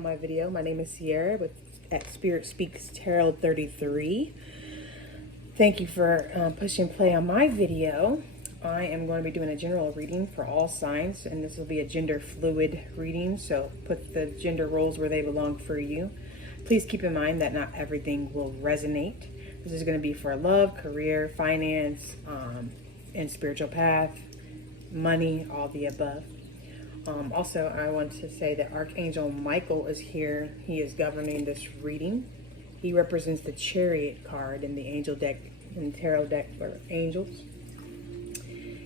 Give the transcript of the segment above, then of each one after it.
on my video. My name is Sierra at Spirit Speaks Tarot 33. Thank you for pushing play on my video. I am going to be doing a general reading for all signs, and this will be a gender fluid reading, so put the gender roles where they belong for you. Please keep in mind that not everything will resonate. This is going to be for love, career, finance, and spiritual path, money, all the above. Also, I want to say that Archangel Michael is here. He is governing this reading. He represents the Chariot card in the angel deck, in the tarot deck for angels.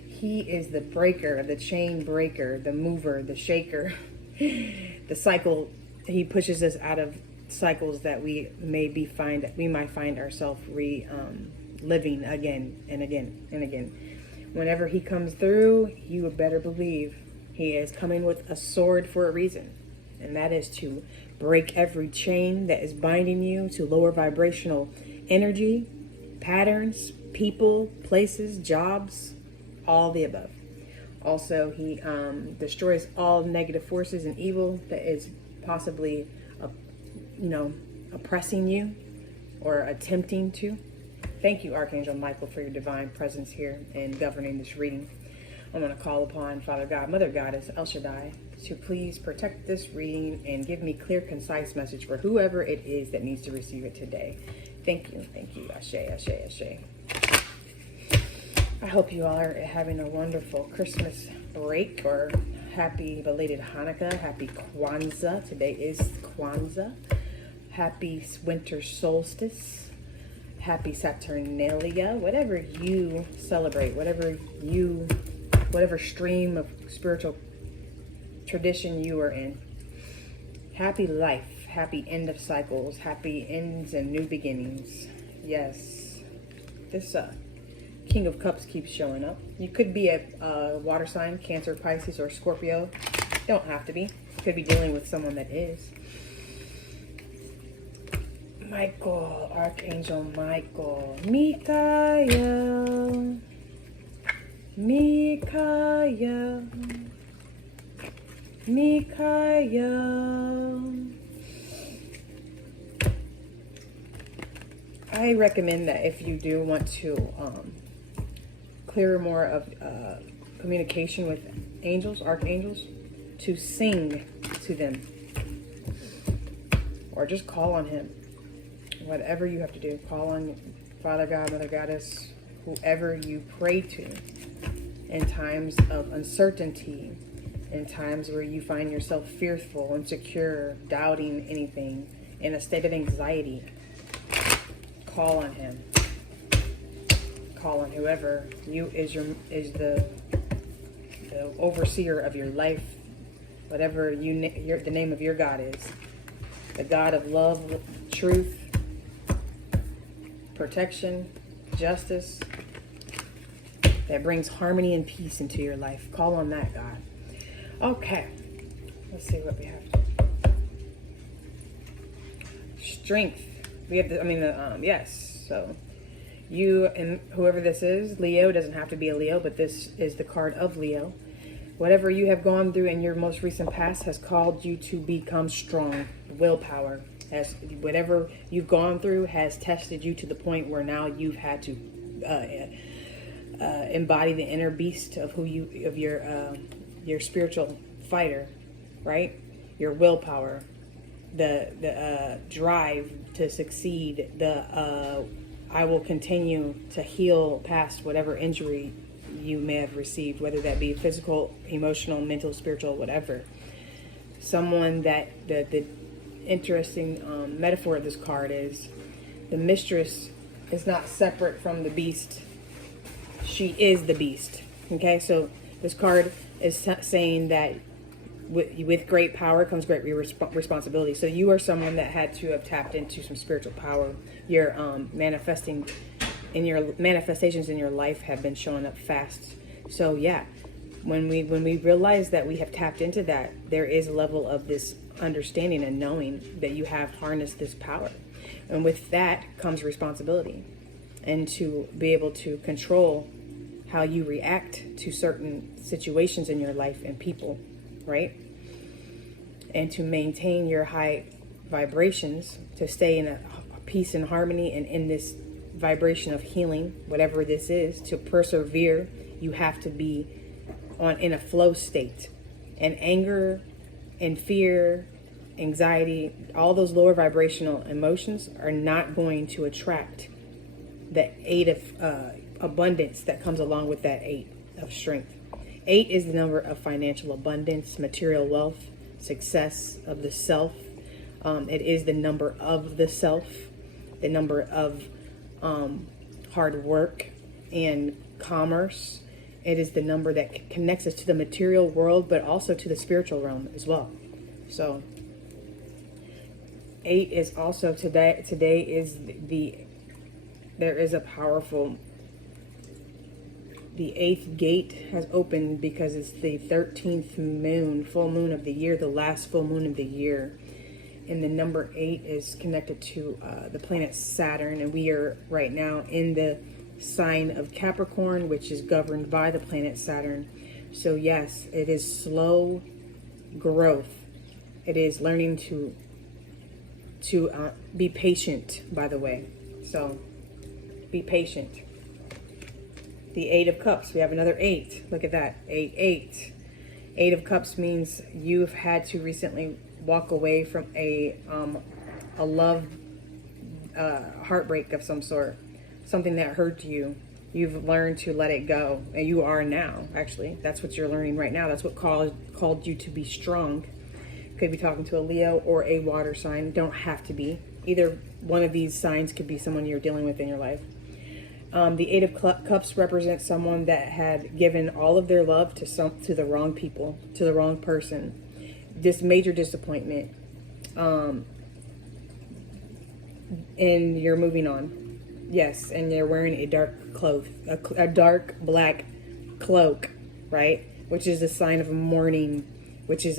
He is the breaker, the chain breaker, the mover, the shaker, the cycle. He pushes us out of cycles that we might find ourselves living again and again and again. Whenever he comes through, you better believe he is coming with a sword for a reason, and that is to break every chain that is binding you to lower vibrational energy, patterns, people, places, jobs, all the above. Also, he destroys all negative forces and evil that is possibly, oppressing you or attempting to. Thank you, Archangel Michael, for your divine presence here and governing this reading. I'm going to call upon Father God, Mother Goddess, El Shaddai, to please protect this reading and give me clear, concise message for whoever it is that needs to receive it today. Thank you. Thank you. Ashe, ashe, ashe. I hope you all are having a wonderful Christmas break, or happy belated Hanukkah, happy Kwanzaa. Today is Kwanzaa. Happy winter solstice. Happy Saturnalia. Whatever you celebrate, whatever stream of spiritual tradition you are in. Happy life, happy end of cycles, happy ends and new beginnings. Yes, this King of Cups keeps showing up. You could be a water sign, Cancer, Pisces, or Scorpio. Don't have to be. You could be dealing with someone that is. Michael, Archangel Michael, Michael. Mikael. I recommend that if you do want to clear more of communication with angels, archangels, to sing to them or just call on him. Whatever you have to do, call on Father God, Mother Goddess, whoever you pray to. In times of uncertainty, in times where you find yourself fearful, insecure, doubting anything, in a state of anxiety, call on him. Call on whoever is the overseer of your life, whatever the name of your God is. The God of love, truth, protection, justice, that brings harmony and peace into your life. Call on that God. Okay, let's see what we have. Strength. We have yes. So you and whoever this is, Leo, doesn't have to be a Leo, but this is the card of Leo. Whatever you have gone through in your most recent past has called you to become strong. Willpower. Whatever you've gone through has tested you to the point where now you've had to embody the inner beast of your spiritual fighter, right? Your willpower, the drive to succeed, I will continue to heal past whatever injury you may have received, whether that be physical, emotional, mental, spiritual, whatever. Someone that the interesting metaphor of this card is the mistress is not separate from the beast. She is the beast. Okay, so this card is saying that with great power comes great responsibility. So you are someone that had to have tapped into some spiritual power. Your manifestations in your life have been showing up fast. So yeah, when we realize that we have tapped into that, there is a level of this understanding and knowing that you have harnessed this power, and with that comes responsibility, and to be able to control how you react to certain situations in your life and people, right? and to maintain your high vibrations, to stay in a peace and harmony and in this vibration of healing, whatever this is, to persevere, you have to be in a flow state. And anger and fear, anxiety, all those lower vibrational emotions are not going to attract the 8 of abundance that comes along with that 8 of strength. 8 is the number of financial abundance, material wealth, success of the self. It is the number of the self, the number of hard work and commerce. It is the number that connects us to the material world, but also to the spiritual realm as well. So 8 is also today is there is a powerful, the 8th gate has opened because it's the 13th moon, full moon of the year, the last full moon of the year. And the number 8 is connected to the planet Saturn. And we are right now in the sign of Capricorn, which is governed by the planet Saturn. So yes, it is slow growth. It is learning to be patient, by the way. So be patient. The 8 of Cups. We have another 8. Look at that. 8. 8 of Cups means you've had to recently walk away from a love heartbreak of some sort. Something that hurt you. You've learned to let it go. And you are now, actually. That's what you're learning right now. That's what called you to be strong. Could be talking to a Leo or a water sign. Don't have to be. Either one of these signs could be someone you're dealing with in your life. The 8 of Cups represents someone that had given all of their love to the wrong people, to the wrong person. This major disappointment. And you're moving on. Yes, and you're wearing a dark cloak, a dark black cloak, right? Which is a sign of mourning, which is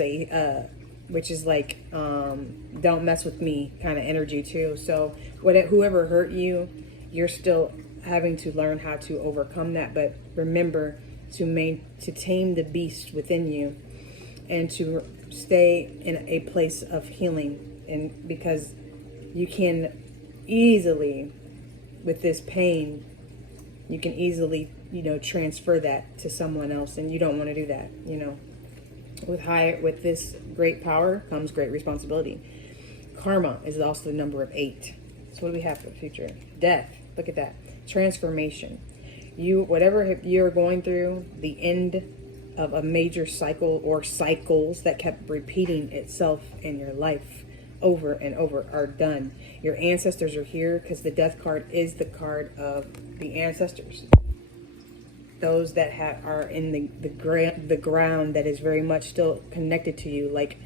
like don't mess with me kind of energy too. So whoever hurt you, you're still having to learn how to overcome that. But remember to tame the beast within you and to stay in a place of healing. And because you can easily, with this pain, you can easily, transfer that to someone else, and you don't want to do that. With this great power comes great responsibility. Karma is also the number of 8. So what do we have for the future? Death. Look at that. Transformation. Whatever you're going through, the end of a major cycle or cycles that kept repeating itself in your life over and over are done. Your ancestors are here, because the death card is the card of the ancestors. Those that are in the ground that is very much still connected to you, like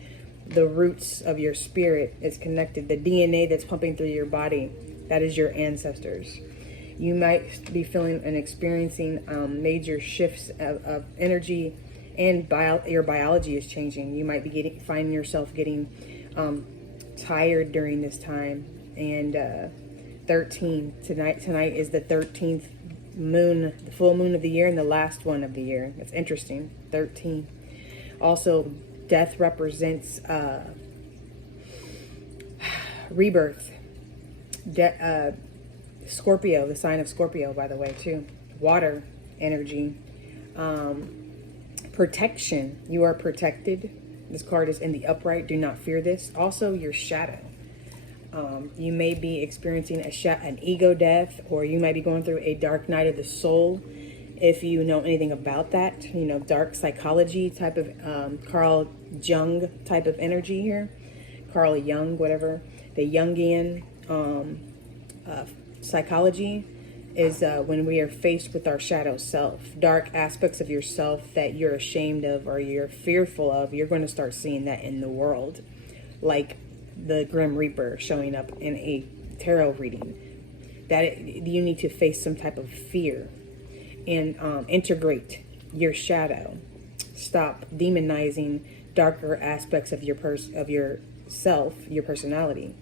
the roots of your spirit is connected. The DNA that's pumping through your body, that is your ancestors. You might be feeling and experiencing major shifts of energy, and your biology is changing. You might be finding yourself getting tired during this time. And 13 tonight is the 13th moon, the full moon of the year, and the last one of the year. It's interesting. 13. Also, death represents rebirth. Scorpio, the sign of Scorpio, by the way, too. Water energy. Protection. You are protected. This card is in the upright. Do not fear this. Also, your shadow. You may be experiencing an ego death, or you might be going through a dark night of the soul. If you know anything about that, dark psychology type of Carl Jung type of energy here. Carl Jung, whatever. The Jungian psychology is when we are faced with our shadow self. Dark aspects of yourself that you're ashamed of or you're fearful of, you're going to start seeing that in the world. Like the Grim Reaper showing up in a tarot reading. You need to face some type of fear and integrate your shadow. Stop demonizing darker aspects of yourself, your personality,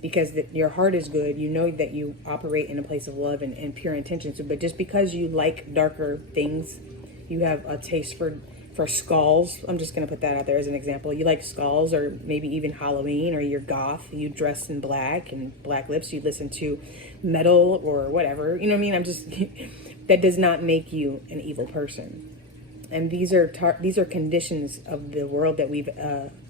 because your heart is good. You know that you operate in a place of love and pure intentions. But just because you like darker things, you have a taste for for skulls. I'm just going to put that out there as an example. You like skulls, or maybe even Halloween, or you're goth, you dress in black and black lips, you listen to metal or whatever. You know what I mean? I'm just, that does not make you an evil person. And these are conditions of the world that we've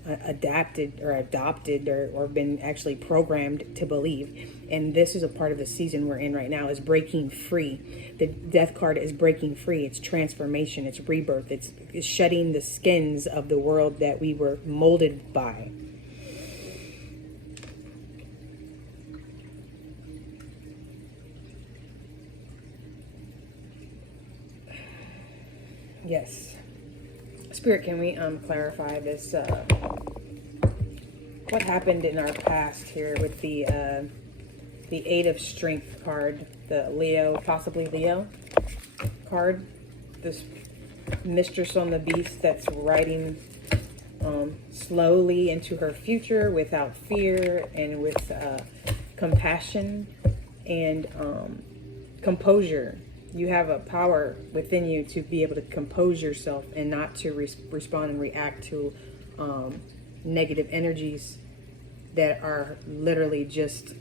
adapted or adopted or been actually programmed to believe. And this is a part of the season we're in right now, is breaking free. The death card is breaking free. It's transformation. It's rebirth. It's shedding the skins of the world that we were molded by. Yes. Spirit, can we clarify this? What happened in our past here with the Eight of Strength card, the Leo, possibly Leo card, this mistress on the beast that's riding slowly into her future without fear and with compassion and composure. You have a power within you to be able to compose yourself and not to respond and react to negative energies that are literally just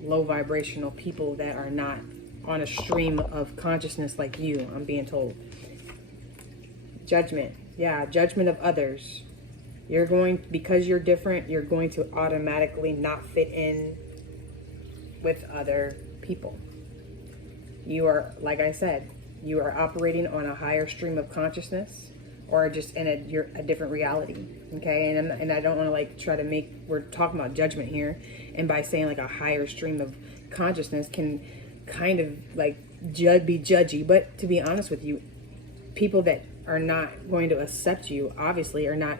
low vibrational people that are not on a stream of consciousness like you, I'm being told. Judgment. Yeah, judgment of others. You're going, because you're different, you're going to automatically not fit in with other people. You are, like I said, you are operating on a higher stream of consciousness, or just in a different reality, okay? And I don't want to like try to make, we're talking about judgment here, and by saying like a higher stream of consciousness can kind of like be judgy, but to be honest with you, people that are not going to accept you obviously are not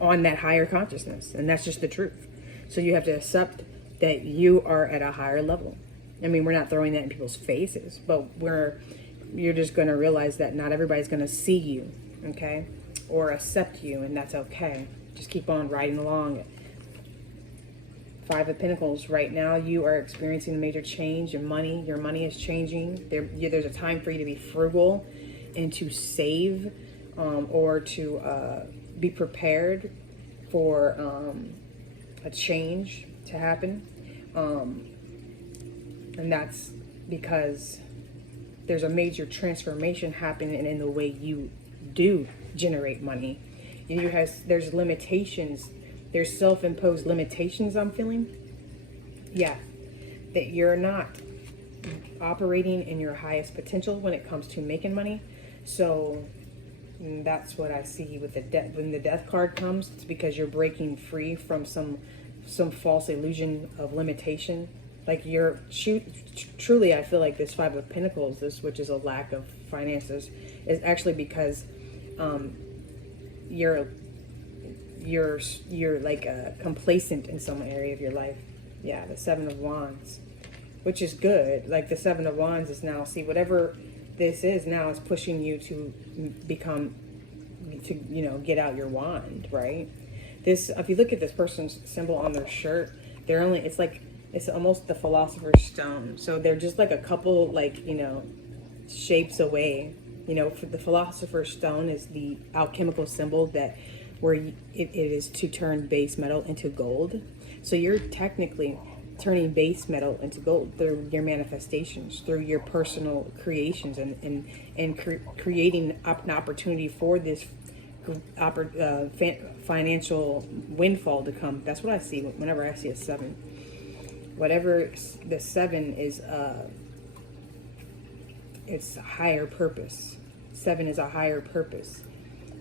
on that higher consciousness, and that's just the truth. So you have to accept that you are at a higher level. I mean, we're not throwing that in people's faces, but you're just going to realize that not everybody's going to see you, okay, or accept you, and that's okay. Just keep on riding along. Five of Pentacles. Right now, you are experiencing a major change in money. Your money is changing. There's a time for you to be frugal and to save, or to be prepared for a change to happen. And that's because there's a major transformation happening in the way you do generate money. There's limitations. There's self-imposed limitations, I'm feeling. Yeah. That you're not operating in your highest potential when it comes to making money. So that's what I see with the death. When the death card comes, it's because you're breaking free from some false illusion of limitation. Like you're truly, I feel like this Five of Pentacles, which is a lack of finances, is actually because you're like complacent in some area of your life. Yeah, the Seven of Wands, which is good. Like the Seven of Wands is now, see, whatever this is now is pushing you to get out your wand, right? This, if you look at this person's symbol on their shirt, it's almost the Philosopher's Stone. So they're just like a couple, shapes away. For the Philosopher's Stone is the alchemical symbol where it is to turn base metal into gold. So you're technically turning base metal into gold through your manifestations, through your personal creations, and creating an opportunity for this financial windfall to come. That's what I see whenever I see a seven. Whatever the seven is, it's a higher purpose. Seven is a higher purpose.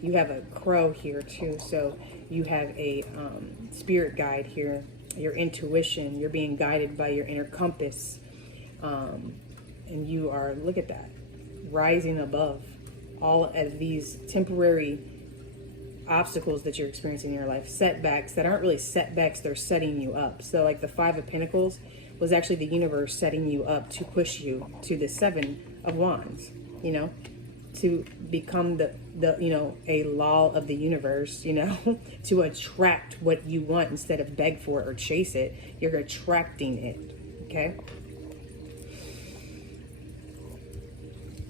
You have a crow here too, so you have a spirit guide here. Your intuition, you're being guided by your inner compass, and you are, look at that, rising above all of these temporary obstacles that you're experiencing in your life, setbacks that aren't really setbacks, they're setting you up. So like the Five of Pentacles was actually the universe setting you up to push you to the Seven of Wands, to become a law of the universe, to attract what you want instead of beg for it or chase it. You're attracting it, okay?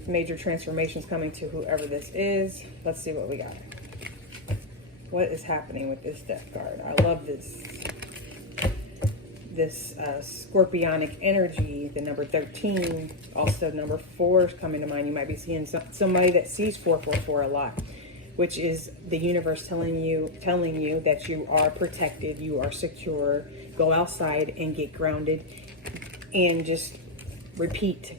major transformations coming to whoever this is. Let's see what we got. What is happening with this death card? I love this scorpionic energy. The number 13, also number 4 is coming to mind. You might be seeing somebody that sees 444 a lot, which is the universe telling you that you are protected, you are secure. Go outside and get grounded and just repeat,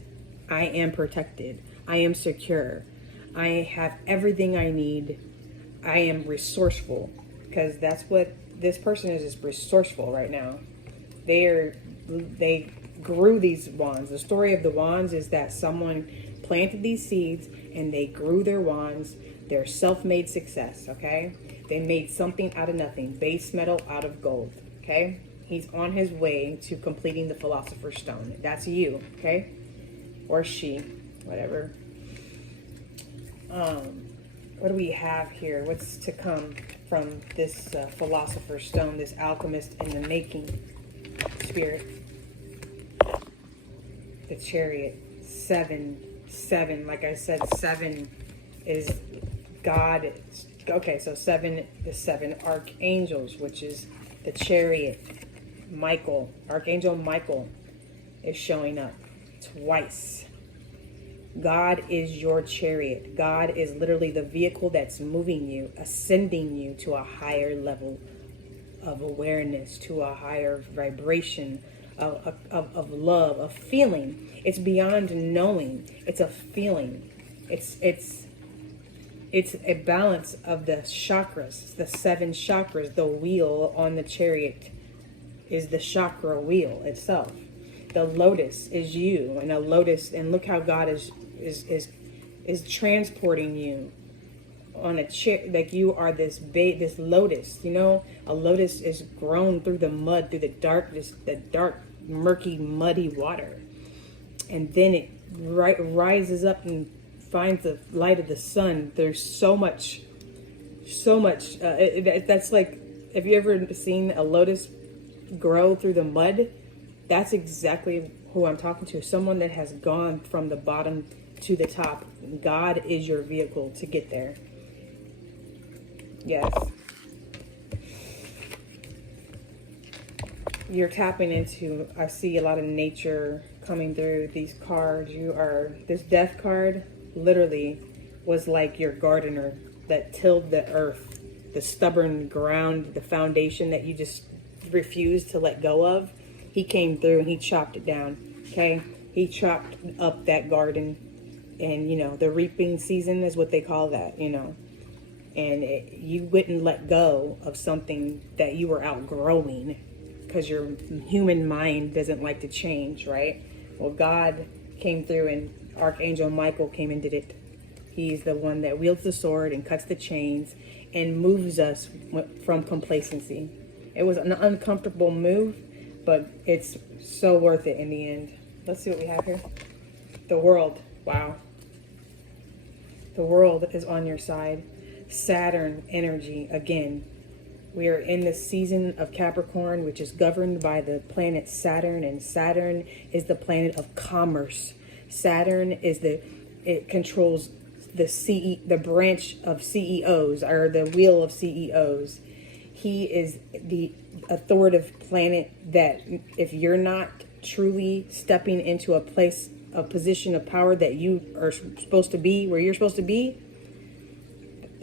I am protected, I am secure, I have everything I need, I am resourceful. Because that's what this person is resourceful right now. They grew these wands. The story of the wands is that someone planted these seeds and they grew their wands. They're self-made success, okay? They made something out of nothing, base metal out of gold, okay? He's on his way to completing the Philosopher's Stone. That's you, okay? Or she, whatever. What do we have here? What's to come from this Philosopher's Stone, this alchemist in the making? Spirit. The Chariot. 7. Like I said, 7 is God. Okay, so 7, the 7 archangels, which is the Chariot. Michael, Archangel Michael is showing up twice. God is your chariot. God is literally the vehicle that's moving you, ascending you to a higher level of awareness, to a higher vibration of love, of feeling. It's beyond knowing. It's a feeling. It's a balance of the chakras, the 7 chakras. The wheel on the chariot is the chakra wheel itself. The lotus is you, and a lotus, and look how God is transporting you on a chair, like you are this lotus. You know, a lotus is grown through the mud, through the dark, murky, muddy water, and then it rises up and finds the light of the sun. There's so much. That's like, have you ever seen a lotus grow through the mud? That's exactly who I'm talking to. Someone that has gone from the bottom to the top. God is your vehicle to get there. Yes. You're tapping into, I see a lot of nature coming through these cards. This death card literally was like your gardener that tilled the earth, the stubborn ground, the foundation that you just refused to let go of. He came through and he chopped it down, okay? He chopped up that garden, and, you know, the reaping season is what they call that, you know. And you wouldn't let go of something that you were outgrowing because your human mind doesn't like to change, right? Well, God came through and Archangel Michael came and did it. He's the one that wields the sword and cuts the chains and moves us from complacency. It was an uncomfortable move, but it's so worth it in the end. Let's see what we have here. The world. Wow. The world is on your side. Saturn energy again. We are in the season of Capricorn, which is governed by the planet Saturn, and Saturn is the planet of commerce. Saturn is it controls the branch of CEOs, or the wheel of CEOs. He is the authoritative planet that if you're not truly stepping into a position of power that you are supposed to be, where you're supposed to be,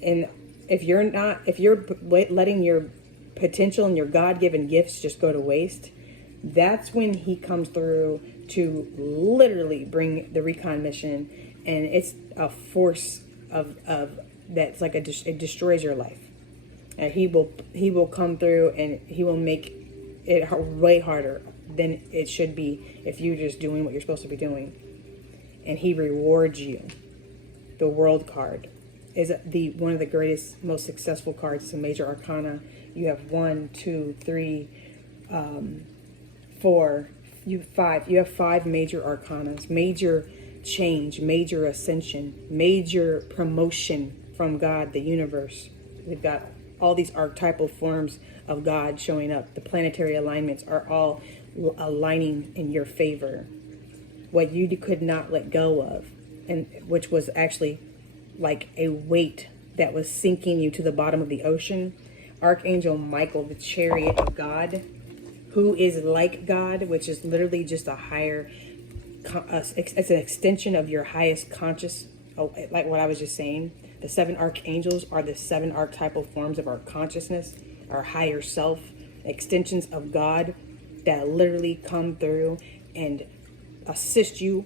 and if you're letting your potential and your God-given gifts just go to waste, that's when he comes through to literally bring the recon mission. And it's a force of that's like it destroys your life. And he will come through and he will make it way harder than it should be if you're just doing what you're supposed to be doing. And he rewards you. The World card is one of the greatest, most successful cards. It's a major arcana. You have 1, 2, 3, 4. You have 5. You have 5 major arcanas. Major change, major ascension, major promotion from God, the universe. We've got all these archetypal forms of God showing up. The planetary alignments are all aligning in your favor. What you could not let go of, and which was actually like a weight that was sinking you to the bottom of the ocean. Archangel Michael, the chariot of God, who is like God, which is literally just a higher, it's an extension of your highest conscious, like what I was just saying. The 7 archangels are the 7 archetypal forms of our consciousness, our higher self, extensions of God that literally come through and assist you.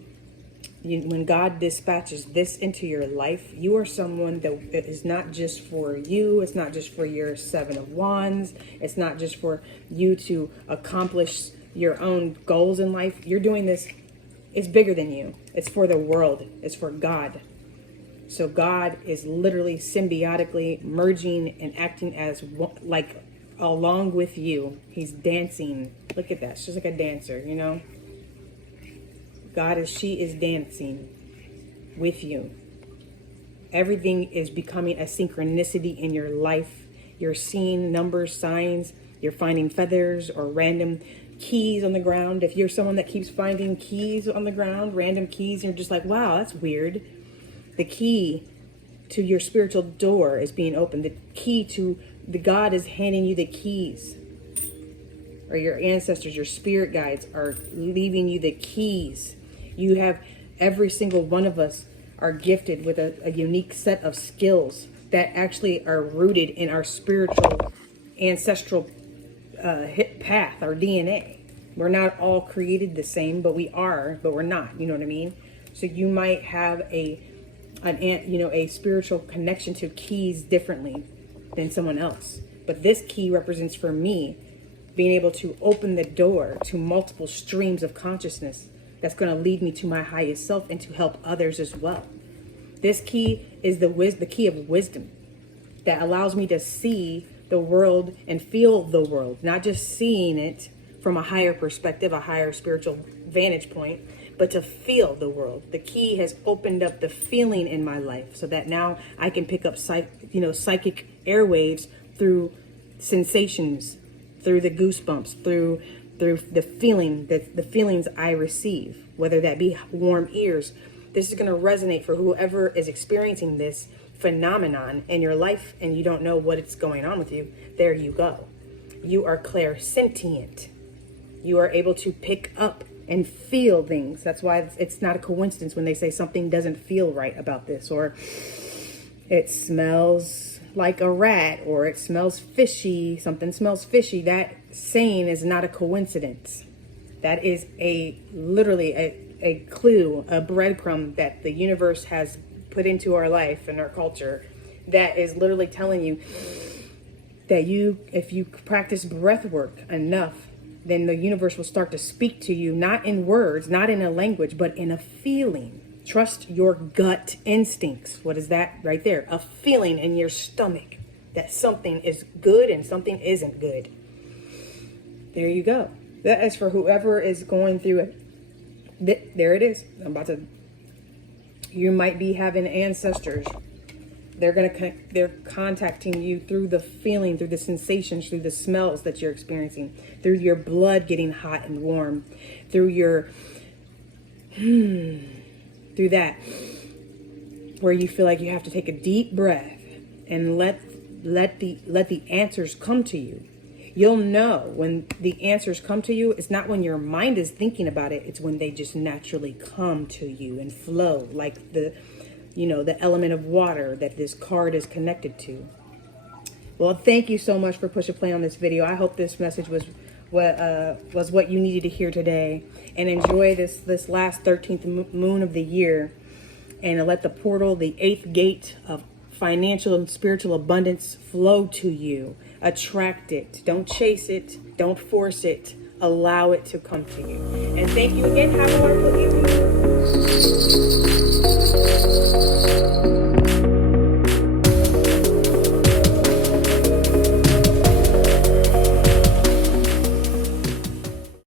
When God dispatches this into your life, you are someone that is not just for you. It's not just for your 7 of Wands. It's not just for you to accomplish your own goals in life. You're doing this. It's bigger than you. It's for the world. It's for God. So God is literally symbiotically merging and acting as like along with you. He's dancing. Look at that. She's like a dancer, you know. She is dancing with you. Everything is becoming a synchronicity in your life. You're seeing numbers, signs. You're finding feathers or random keys on the ground. If you're someone that keeps finding keys on the ground, random keys, and you're just like, wow, that's weird. The key to your spiritual door is being opened. The key to the God is handing you the keys. Or your ancestors, your spirit guides are leaving you the keys. You have, every single one of us are gifted with a unique set of skills that actually are rooted in our spiritual ancestral path, our DNA. We're not all created the same, but we are, but we're not, you know what I mean? So you might have a spiritual connection to keys differently than someone else. But this key represents, for me, being able to open the door to multiple streams of consciousness that's going to lead me to my highest self and to help others as well. This key is the key of wisdom that allows me to see the world and feel the world, not just seeing it from a higher perspective, a higher spiritual vantage point, but to feel the world. The key has opened up the feeling in my life so that now I can pick up psychic airwaves through sensations, through the goosebumps, through the feelings I receive, whether that be warm ears. This is going to resonate for whoever is experiencing this phenomenon in your life and you don't know what it's going on with you. There you go. You are clairsentient. You are able to pick up and feel things. That's why it's not a coincidence when they say something doesn't feel right about this, or it smells like a rat, or it smells fishy, something smells fishy. That saying is not a coincidence. That is literally a clue, a breadcrumb that the universe has put into our life and our culture that is literally telling you that if you practice breath work enough, then the universe will start to speak to you, not in words, not in a language, but in a feeling. Trust your gut instincts. What is that right there? A feeling in your stomach that something is good and something isn't good. There you go. That is for whoever is going through it. There it is. You might be having ancestors. They're contacting you through the feeling, through the sensations, through the smells that you're experiencing, through your blood getting hot and warm, through that, where you feel like you have to take a deep breath and let the answers come to you. You'll know when the answers come to you. It's not when your mind is thinking about it. It's when they just naturally come to you and flow, like the element of water that this card is connected to. Well, thank you so much for push and play on this video. I hope this message was what you needed to hear today, and enjoy this last 13th moon of the year, and let the portal, the 8th gate of financial and spiritual abundance flow to you. Attract it. Don't chase it. Don't force it. Allow it to come to you. And thank you again. Have a wonderful evening.